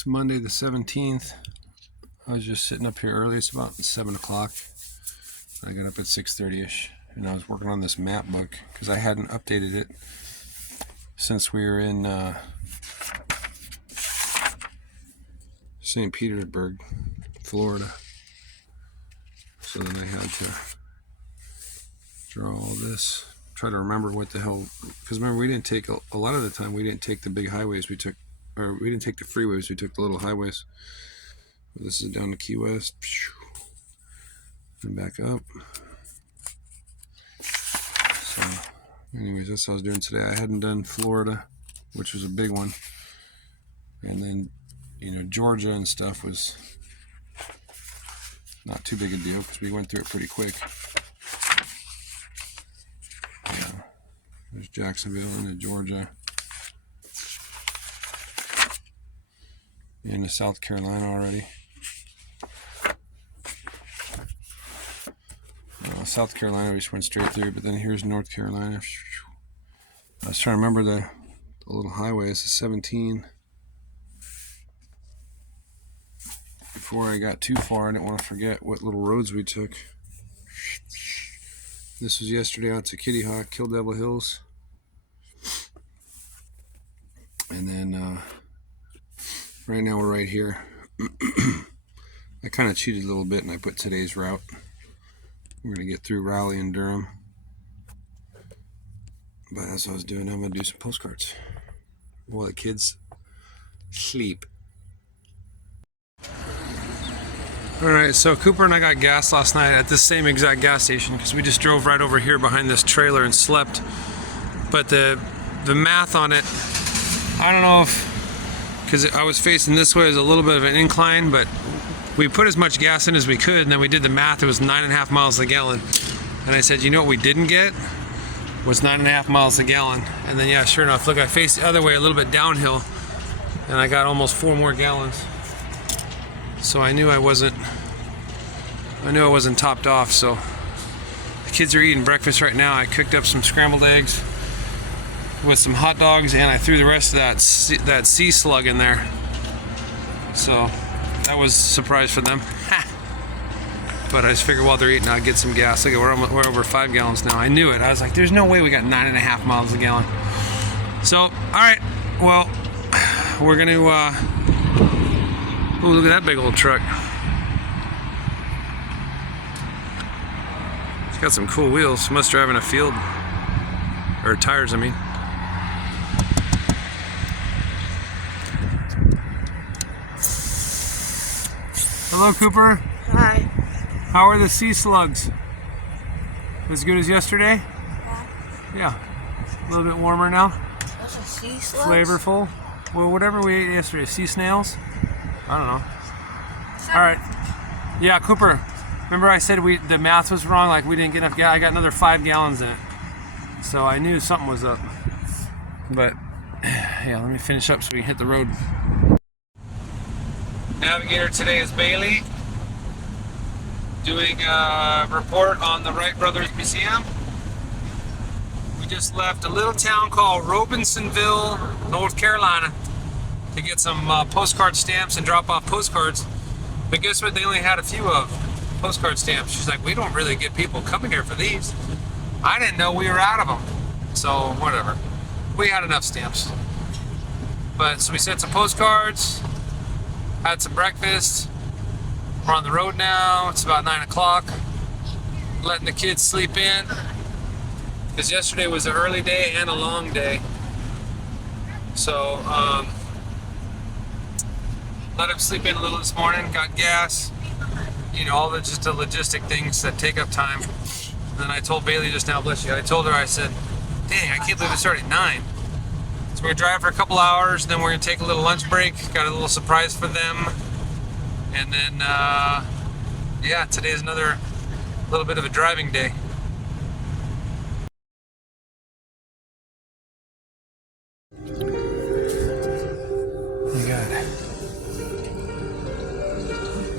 It's Monday the 17th. I was just sitting up here early. It's about 7 o'clock. I got up at 6:30ish, and I was working on this map book because I hadn't updated it since we were in St. Petersburg, Florida. So then I had to draw all this, try to remember what the hell, because remember we didn't take, a lot of the time we didn't take the big highways, we didn't take the freeways, we took the little highways. This is down to Key West, and back up. So anyways, that's what I was doing today. I hadn't done Florida, which was a big one, and then, you know, Georgia and stuff was not too big a deal because we went through it pretty quick. There's Jacksonville into Georgia, into South Carolina already. South Carolina we just went straight through, but then here's North Carolina. I was trying to remember the little highway. It's a 17. Before I got too far, I didn't want to forget what little roads we took. This was yesterday out to Kitty Hawk, Kill Devil Hills. And then right now we're right here. I kind of cheated a little bit and I put today's route. We're going to get through Raleigh and Durham. But as I was doing, I'm going to do some postcards while the kids sleep. Alright, so Cooper and I got gas last night at this same exact gas station because we just drove right over here behind this trailer and slept. But the math on it, I don't know if, because I was facing this way, it was a little bit of an incline, but we put as much gas in as we could, and then we did the math. It was 9.5 miles a gallon. And I said, you know what we didn't get? Was 9.5 miles a gallon. And then yeah, sure enough, look, I faced the other way a little bit downhill, and I got almost 4 more gallons. So I knew I wasn't topped off. So the kids are eating breakfast right now. I cooked up some scrambled eggs with some hot dogs, and I threw the rest of that sea slug in there. So that was a surprise for them. But I just figured while they're eating, I'd get some gas. Look, we're over 5 gallons now. I knew it. I was like, there's no way we got 9.5 miles a gallon. So, all right. Well, we're going to, oh, look at that big old truck. It's got some cool wheels. Must drive in a field. Or tires, I mean. Hello, Cooper. Hi. How are the sea slugs? As good as yesterday? Yeah. Yeah. A little bit warmer now. What's a sea slug? Flavorful. Well, whatever we ate yesterday. Sea snails? I don't know. All right. Yeah, Cooper. Remember I said the math was wrong, like we didn't get enough gas. I got another 5 gallons in it. So I knew something was up. But yeah, let me finish up so we can hit the road. Navigator today is Bailey, doing a report on the Wright Brothers Museum. We just left a little town called Robersonville, North Carolina, to get some postcard stamps and drop off postcards. But guess what? They only had a few of postcard stamps. She's like, we don't really get people coming here for these. I didn't know we were out of them. So whatever. We had enough stamps. But so we sent some postcards, had some breakfast. We're on the road now. It's about 9 o'clock. Letting the kids sleep in. Because yesterday was an early day and a long day. So let them sleep in a little this morning. Got gas. You know, all the just the logistic things that take up time. And then I told Bailey just now, bless you, I told her, I said, dang, I can't believe it started at 9. So we're going to drive for a couple hours, then we're going to take a little lunch break. Got a little surprise for them. And then, yeah, today's another little bit of a driving day. You got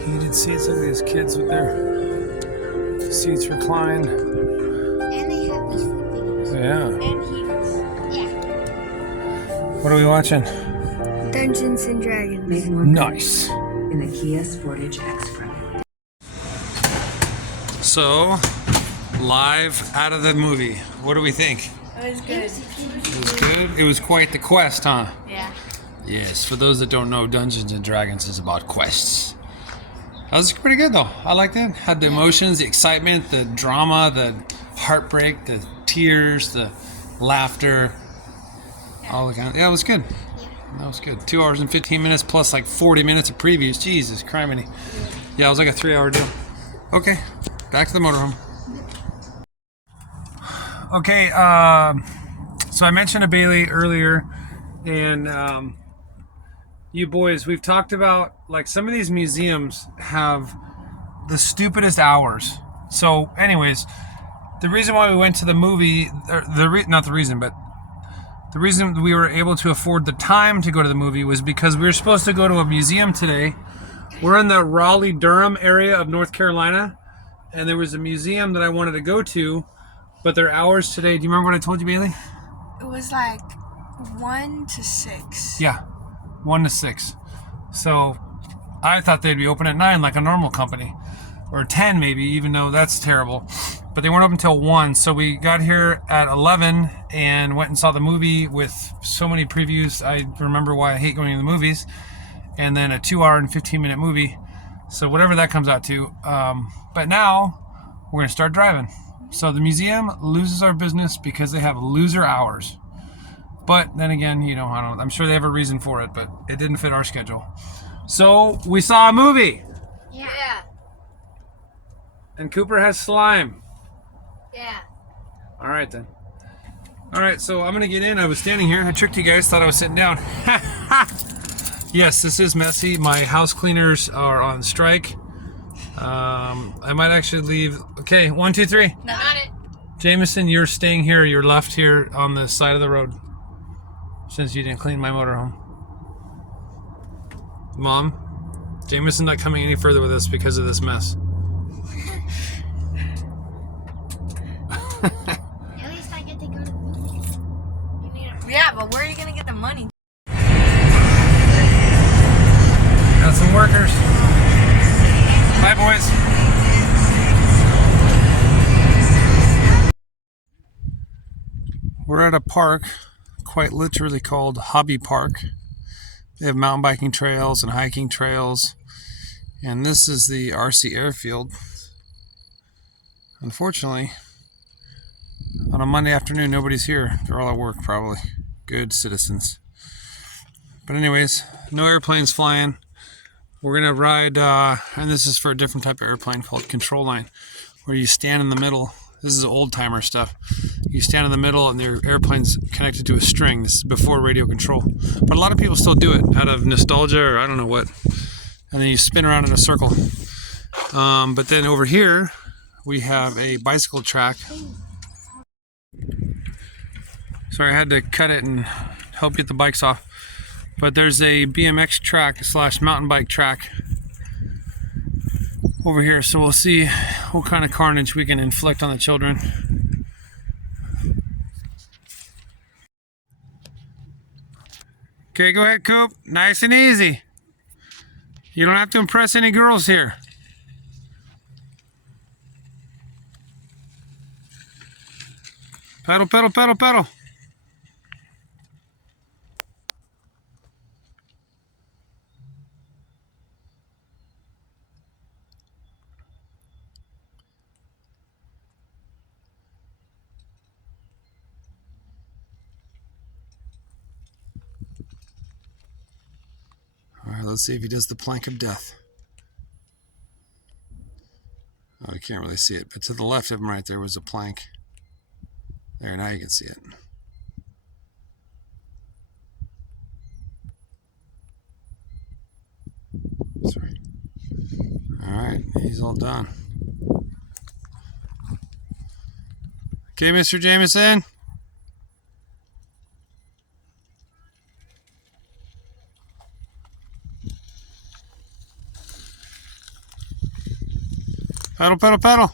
heated seats. Look at these kids with their seats reclined. And they have these videos. Yeah. And heaters. Yeah. What are we watching? Dungeons and Dragons. Make more Nice. in the Kia Sportage X Pro. So, live out of the movie. What do we think? It was good. It was good. It was quite the quest, huh? Yeah. Yes. For those that don't know, Dungeons and Dragons is about quests. That was pretty good though. I liked it. Had the emotions, the excitement, the drama, the heartbreak, the tears, the laughter. All the kind. Yeah, it was good. That was good. 2 hours and 15 minutes plus like 40 minutes of previews. Jesus, criminy. Yeah, it was like a 3-hour deal. Okay, back to the motorhome. Okay, so I mentioned to Bailey earlier, and you boys, we've talked about like some of these museums have the stupidest hours. So, anyways, the reason why we went to the movie, or not the reason, but the reason we were able to afford the time to go to the movie was because we were supposed to go to a museum today. We're in the Raleigh-Durham area of North Carolina, and there was a museum that I wanted to go to, but their hours today, do you remember what I told you, Bailey? It was like 1 to 6. Yeah, 1 to 6. So I thought they'd be open at 9 like a normal company, or 10 maybe, even though that's terrible. But they weren't open until 1, so we got here at 11 and went and saw the movie with so many previews. I remember why I hate going to the movies. And then a 2-hour and 15-minute movie. So whatever that comes out to. But now we're going to start driving. So the museum loses our business because they have loser hours. But then again, you know, I'm sure they have a reason for it, but it didn't fit our schedule. So we saw a movie. Yeah. And Cooper has slime. Yeah. All right, then. All right, so I'm going to get in. I was standing here. I tricked you guys. Thought I was sitting down. Yes, this is messy. My house cleaners are on strike. I might actually leave. Okay, 1, 2, 3. Not it. Jameson, you're staying here. You're left here on the side of the road since you didn't clean my motorhome. Mom, Jameson's not coming any further with us because of this mess. At least I get to go to the movies. Yeah, but where are you going to get the money? Got some workers. Bye, boys. We're at a park, quite literally called Hobby Park. They have mountain biking trails and hiking trails. And this is the RC airfield. Unfortunately, on a Monday afternoon, nobody's here. They're all at work, probably. Good citizens. But anyways, no airplanes flying. We're going to ride, and this is for a different type of airplane called Control Line, where you stand in the middle. This is old timer stuff. You stand in the middle and your airplane's connected to a string. This is before radio control. But a lot of people still do it out of nostalgia or I don't know what. And then you spin around in a circle. But then over here, we have a bicycle track. Sorry, I had to cut it and help get the bikes off. But there's a BMX track / mountain bike track over here. So we'll see what kind of carnage we can inflict on the children. Okay, go ahead, Coop. Nice and easy. You don't have to impress any girls here. Pedal, pedal, pedal, pedal. All right, let's see if he does the plank of death. Oh, you can't really see it, but to the left of him right there was a plank. There, now you can see it. Sorry. All right, he's all done. Okay, Mr. Jameson. Pedal, pedal, pedal.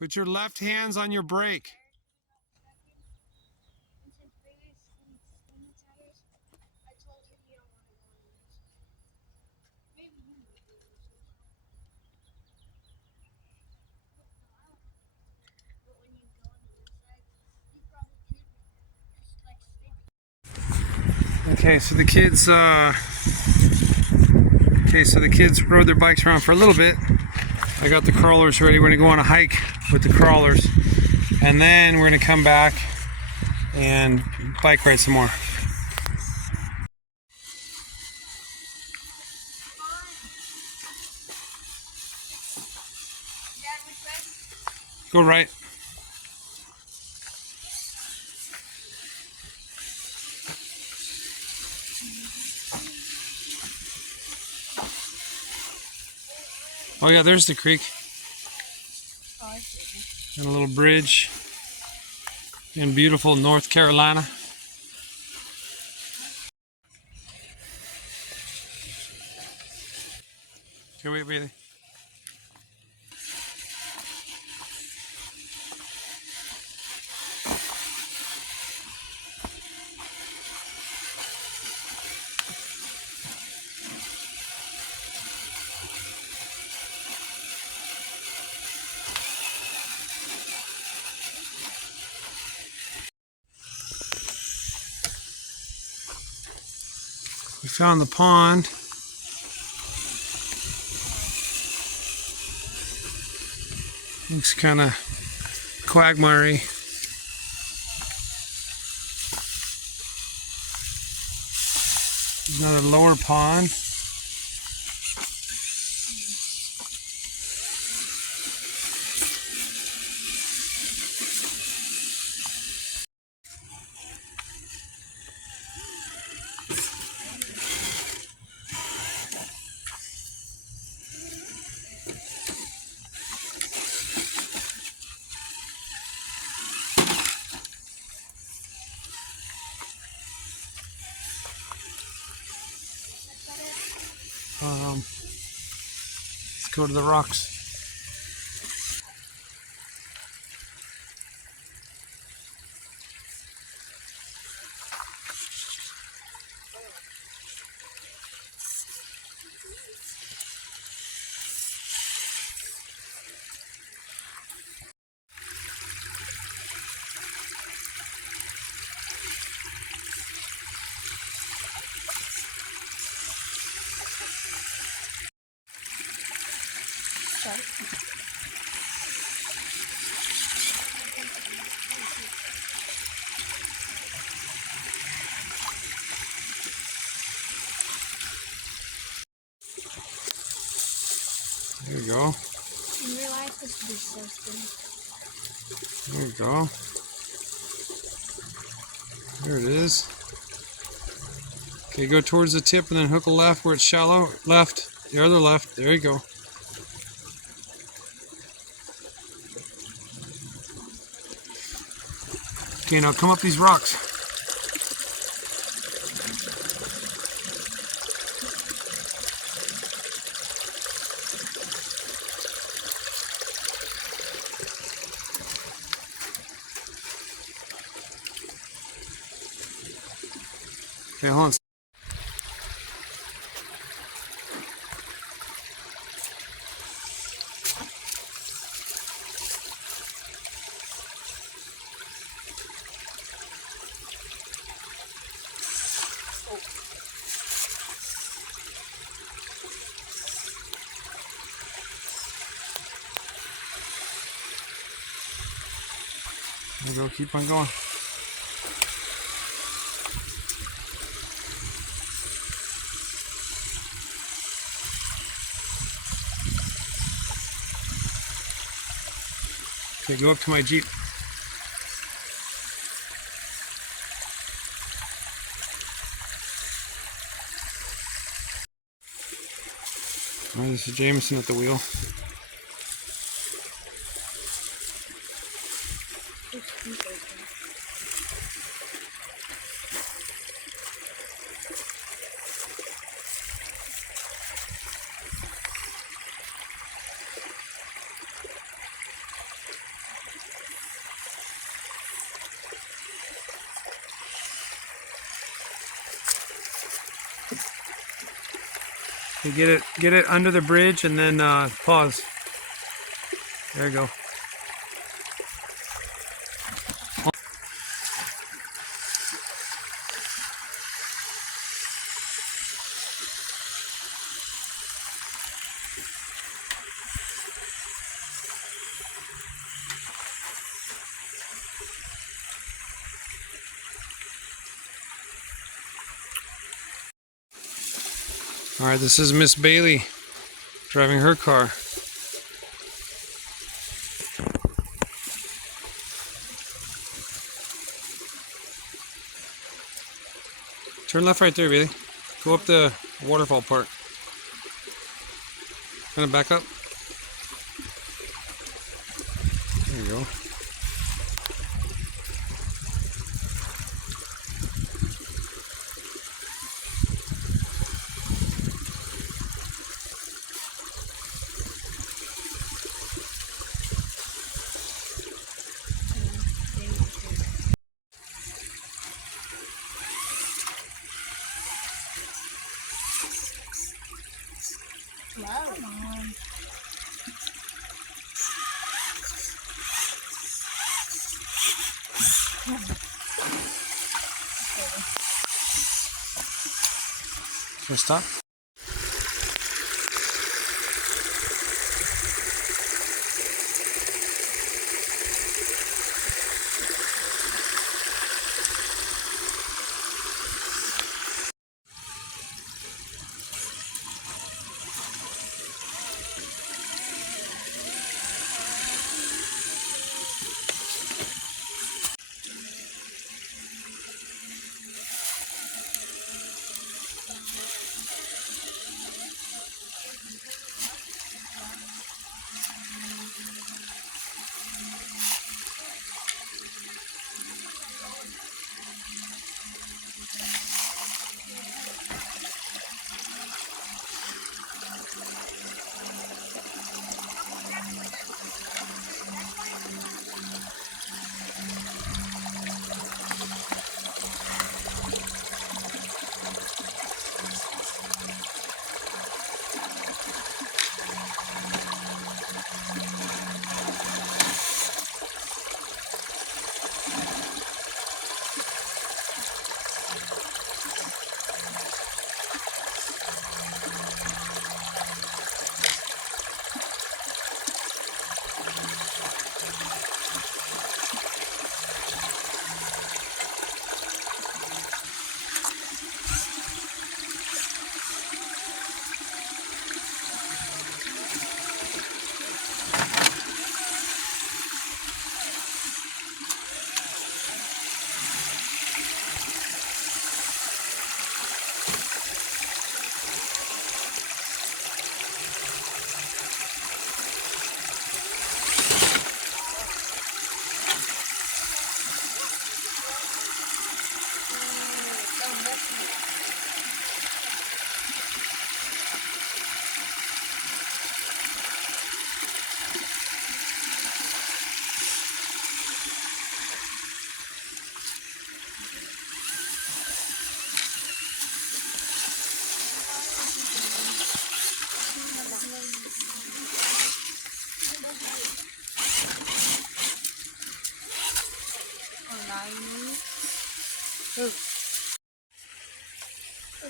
Put your left hands on your brake. Okay, so the kids rode their bikes around for a little bit. I got the crawlers ready. We're gonna go on a hike with the crawlers, and then we're gonna come back and bike ride some more. Go right. Oh yeah, there's the creek. And a little bridge in beautiful North Carolina. Okay, wait, wait. We found the pond. Looks kind of quagmire-y. There's another lower pond. Let's go to the rocks. There you go. In real life, this would be so spinny. There you go. There it is. Okay, go towards the tip and then hook a left where it's shallow. Left. The other left. There you go. Okay, now come up these rocks. Okay, hold on. There you go, keep on going. Okay, go up to my Jeep. Alright, this is Jameson at the wheel. Okay, get it under the bridge and then pause. There you go. All right, this is Miss Bailey driving her car. Turn left right there, Bailey. Go up the waterfall part. Kind of back up. There you go. Come on. Can I stop?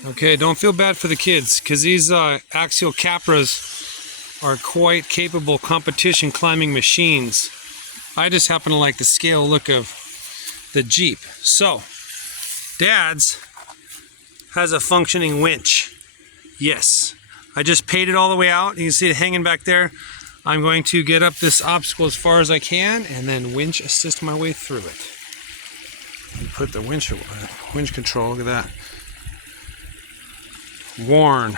Okay, don't feel bad for the kids, because these axial capras are quite capable competition climbing machines. I just happen to like the scale look of the Jeep. So, Dad's has a functioning winch. Yes, I just paid it all the way out. You can see it hanging back there. I'm going to get up this obstacle as far as I can and then winch assist my way through it. And put the winch control, look at that. Warn.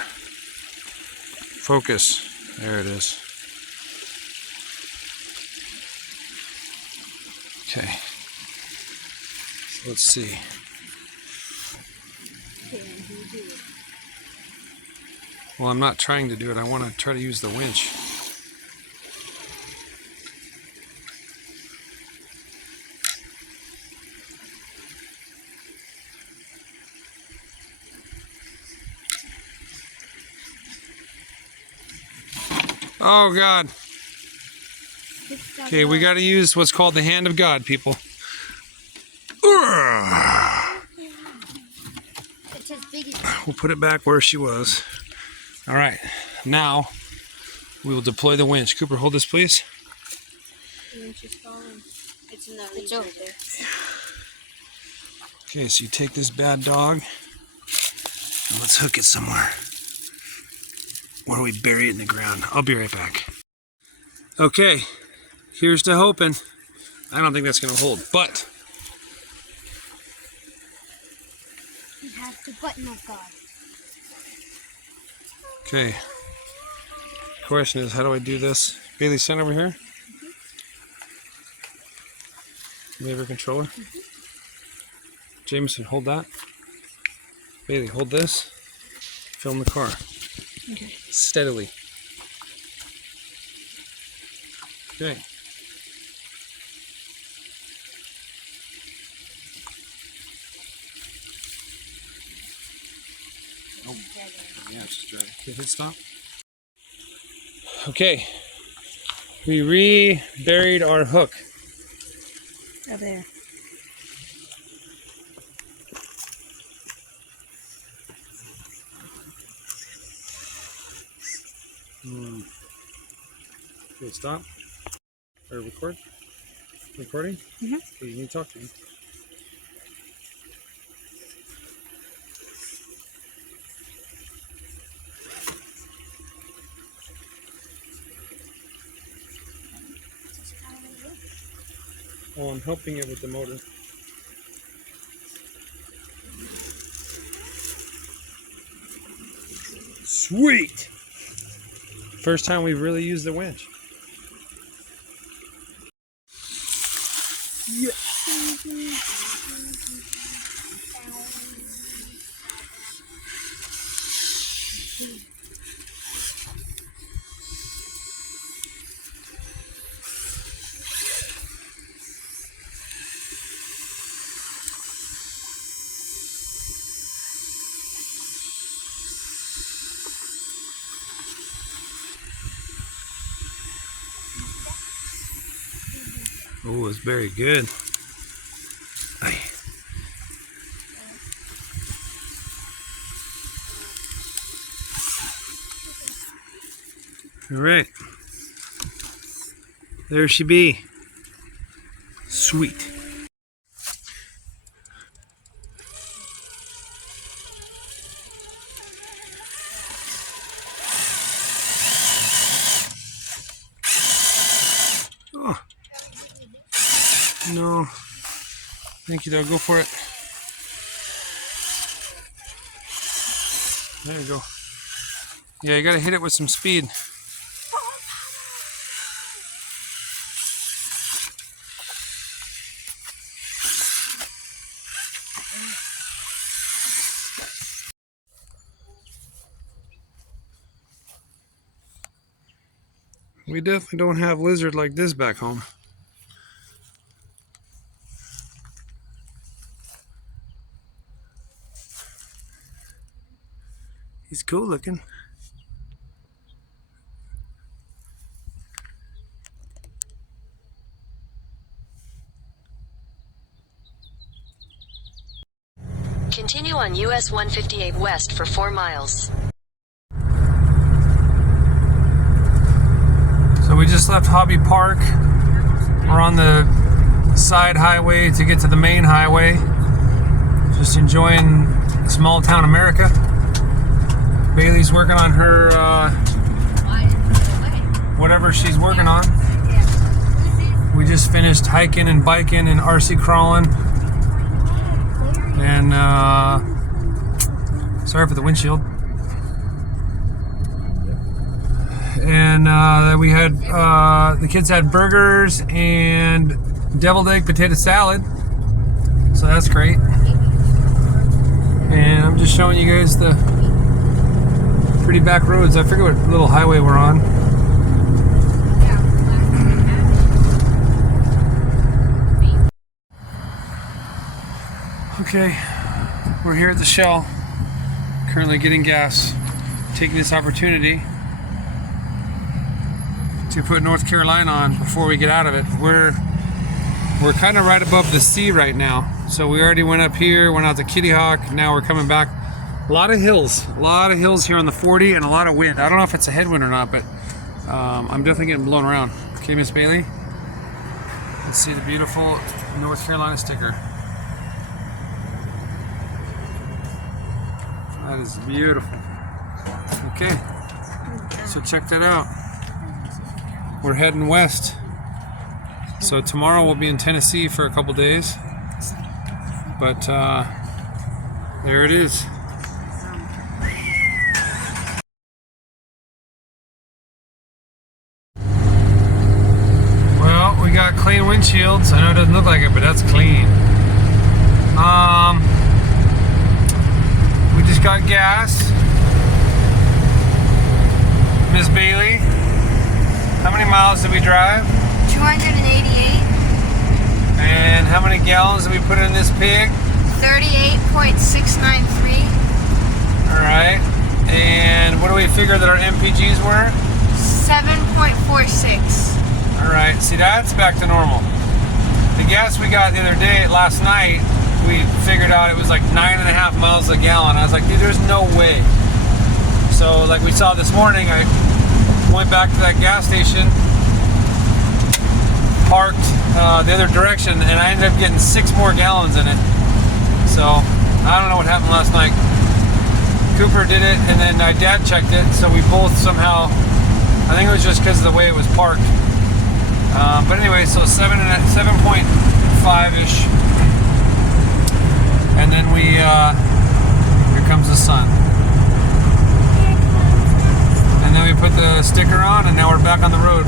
Focus. There it is. Okay. So let's see. Well, I'm not trying to do it. I want to try to use the winch. Oh God. Okay, we got to use what's called the hand of God, people. It's as big as We'll put it back where she was. All right, now we will deploy the winch. Cooper, hold this, please. the winch is falling. It's in that leaf right there. Okay, so you take this bad dog and let's hook it somewhere. Or we bury it in the ground. I'll be right back. Okay, here's to hoping. I don't think that's gonna hold, but He has the button of God. okay. Question is, how do I do this? Bailey, stand over here. You have your controller. Jameson, hold that. Bailey, hold this. Film the car. Okay. Steadily. Okay. Oh. Yeah, just drag. Okay, hit stop. Okay. We re-buried our hook. Up there. Okay, stop. Or record. Recording? Mhm. Okay, you need to talk to me. Oh, I'm helping it with the motor. Sweet! First time we've really used the winch. Yeah. Oh, it's very good. Aye. All right. There she be. Sweet. Oh. No. Thank you, though. Go for it. There you go. Yeah, you gotta hit it with some speed. We definitely don't have lizard like this back home. He's cool looking. Continue on US 158 West for 4 miles. So we just left Hobby Park. We're on the side highway to get to the main highway. Just enjoying small town America. Bailey's working on her whatever she's working on. We just finished hiking and biking and RC crawling. And sorry for the windshield. And we had the kids had burgers and deviled egg potato salad, so that's great. And I'm just showing you guys the pretty back roads. I forget what little highway we're on. Okay, we're here at the Shell, currently getting gas, taking this opportunity to put North Carolina on before we get out of it. We're kind of right above the sea right now. So we already went up here, went out to Kitty Hawk. Now we're coming back. A lot of hills here on the 40 and a lot of wind. I don't know if it's a headwind or not, but I'm definitely getting blown around. Okay, Miss Bailey. Let's see the beautiful North Carolina sticker. That is beautiful. Okay, so check that out. We're heading west. So tomorrow we'll be in Tennessee for a couple days. But there it is. Well, we got clean windshields. I know it doesn't look like it, but that's clean. We just got gas. Miss Bailey, how many miles did we drive? 288. And how many gallons did we put in this pig? 38.693. Alright. And what do we figure that our MPGs were? 7.46. Alright, see that's back to normal. The gas we got the other day, last night, we figured out it was like 9.5 miles a gallon. I was like, dude, there's no way. So like we saw this morning, I went back to that gas station, parked the other direction, and I ended up getting 6 more gallons in it. So I don't know what happened last night. Cooper did it, and then my dad checked it, so we both somehow, I think it was just because of the way it was parked. But anyway, so 7.5-ish, and then we here comes the sun. And then we put the sticker on, and now we're back on the road.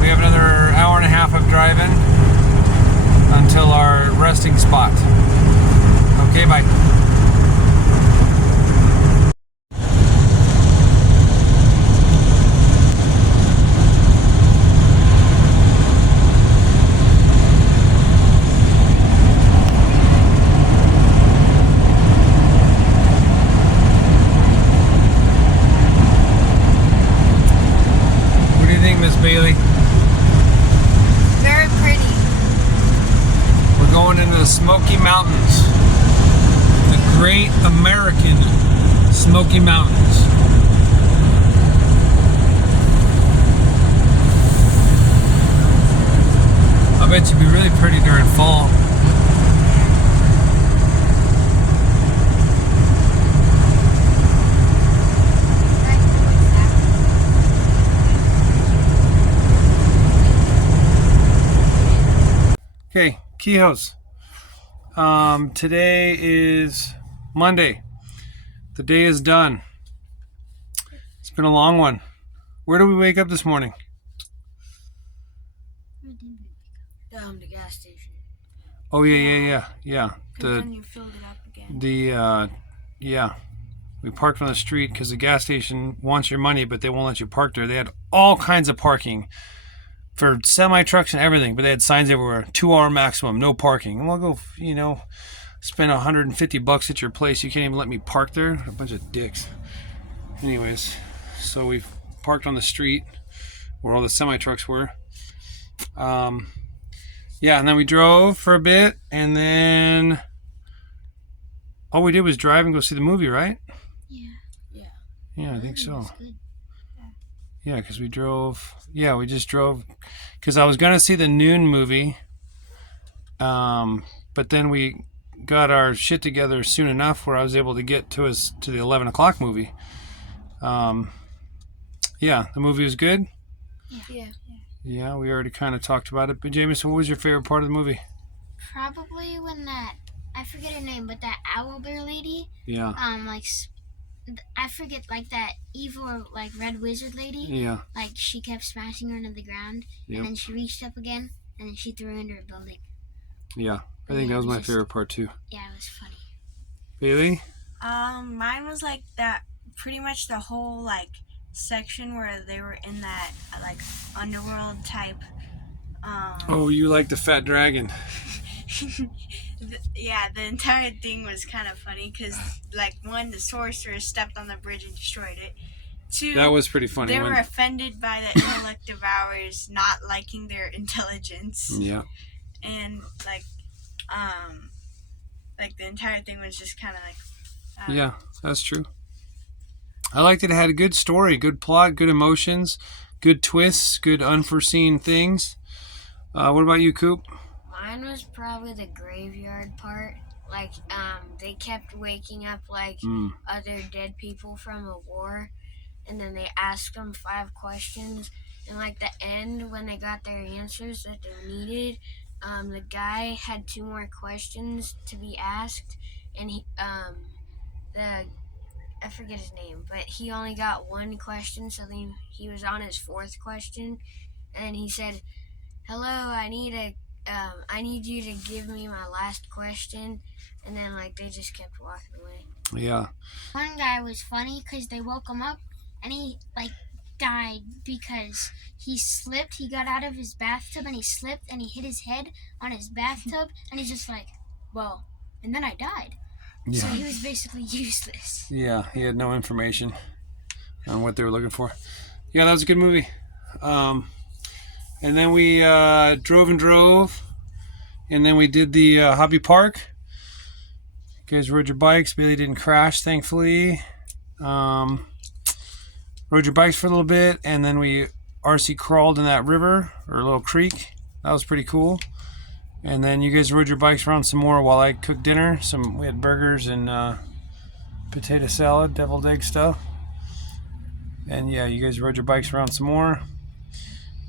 We have another hour and a half of driving until our resting spot. Okay, bye. What do you think, Miss Bailey? Very pretty. We're going into the Smoky Mountains. The Great American Smoky Mountains. I bet you'd be really pretty during fall. Okay, Quijos. Today is Monday. The day is done. It's been a long one. Where did we wake up this morning? The gas station. Oh yeah. Then you filled it up again. Yeah. We parked on the street because the gas station wants your money, but they won't let you park there. They had all kinds of parking for semi-trucks and everything, but they had signs everywhere, 2-hour maximum, no parking. And we'll go, spend $150 at your place. You can't even let me park there. A bunch of dicks. Anyways, so we parked on the street where all the semi-trucks were. And then we drove for a bit, and then all we did was drive and go see the movie, right? Yeah, I think so. Yeah, because we drove. Yeah, we just drove. Because I was going to see the noon movie. But then we got our shit together soon enough where I was able to get to the 11 o'clock movie. The movie was good. Yeah, we already kind of talked about it. But Jameson, what was your favorite part of the movie? Probably when I forget her name, but that owl bear lady. Yeah. I forget, that evil, red wizard lady. Yeah. She kept smashing her into the ground, Yep. and then she reached up again, and then she threw her into a building. Yeah, I think that was my favorite part too. Yeah, it was funny. Bailey? Mine was that pretty much the whole section where they were in that underworld type. Oh, you like the fat dragon? The entire thing was kind of funny because the sorcerer stepped on the bridge and destroyed it. Two, That was pretty funny. they were offended by the intellect devourers not liking their intelligence. Yeah. And like the entire thing was just kind of like. Yeah, that's true. I liked it. It had a good story, good plot, good emotions, good twists, good unforeseen things. What about you, Coop? Mine was probably the graveyard part. Like, they kept waking up, like, other dead people from a war, and then they asked them 5 questions, and, like, the end, when they got their answers that they needed, the guy had 2 more questions to be asked, and I forget his name, but he only got 1 question, so then he was on his 4th question, and he said, "Hello, I need you to give me my last question," and then like they just kept walking away. Yeah. One guy was funny because they woke him up and he like died because he slipped. He got out of his bathtub and he slipped and he hit his head on his bathtub and he's just like, well, and then I died. Yeah. So he was basically useless. Yeah, he had no information on what they were looking for. Yeah, that was a good movie. And then we drove, and then we did the hobby park. You guys rode your bikes. Bailey didn't crash, thankfully. Rode your bikes for a little bit, and then we RC crawled in that river, or a little creek. That was pretty cool. And then you guys rode your bikes around some more while I cooked dinner. We had burgers and potato salad, deviled egg stuff. And yeah, you guys rode your bikes around some more.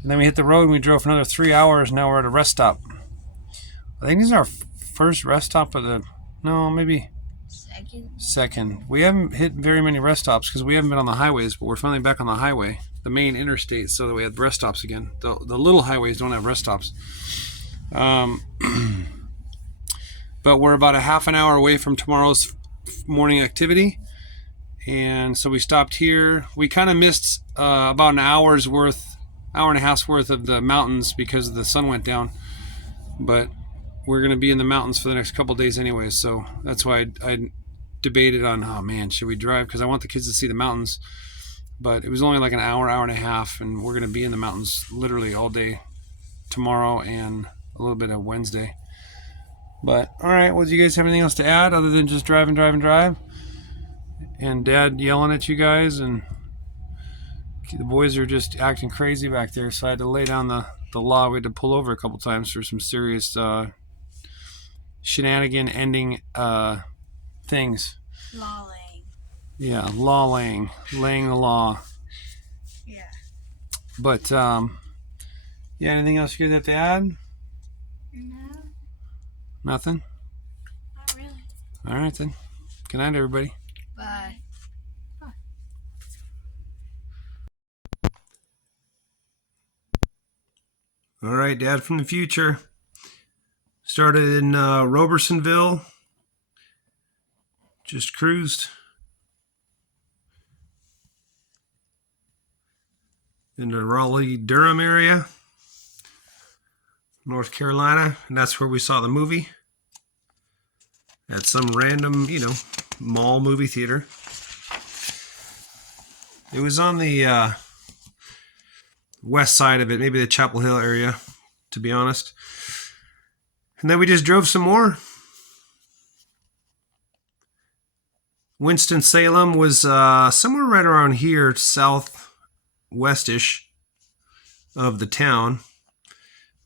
And then we hit the road and we drove for another 3 hours. Now we're at a rest stop. I think this is our first rest stop maybe second. We haven't hit very many rest stops because we haven't been on the highways, but we're finally back on the highway, the main interstate, so that we have rest stops again. The little highways don't have rest stops. But we're about a half an hour away from tomorrow's morning activity, and so we stopped here. We kind of missed about an hour and a half's worth of the mountains because the sun went down, but we're going to be in the mountains for the next couple days anyway, so that's why I debated on, oh man, should we drive, because I want the kids to see the mountains. But it was only like an hour and a half, and we're going to be in the mountains literally all day tomorrow and a little bit of Wednesday. But all right, well, do you guys have anything else to add other than just drive and Dad yelling at you guys, and the boys are just acting crazy back there, so I had to lay down the law. We had to pull over a couple times for some serious shenanigan ending things. Lawing. Yeah, laying the law. Yeah. But yeah, anything else you guys have to add? No, Nothing? not really. All right then. Good night, everybody. Bye. All right, Dad from the future. Started in Robersonville. Just cruised in the Raleigh-Durham area, North Carolina, and that's where we saw the movie at some random, mall movie theater. It was on the west side of it, maybe the Chapel Hill area, to be honest. And then we just drove some more. Winston-Salem was somewhere right around here, southwestish of the town,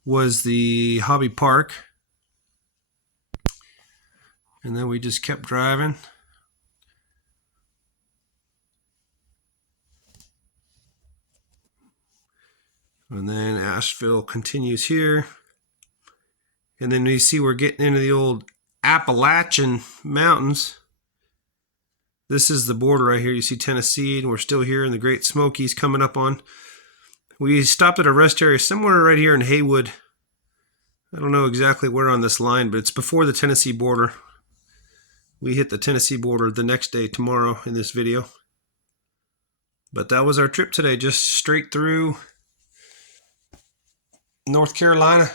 was the hobby park. And then we just kept driving. And then Asheville continues here. And then you see we're getting into the old Appalachian Mountains. This is the border right here. You see Tennessee, and we're still here in the Great Smokies coming up on. We stopped at a rest area somewhere right here in Haywood. I don't know exactly where on this line, but it's before the Tennessee border. We hit the Tennessee border the next day, tomorrow, in this video. But that was our trip today, just straight through North Carolina.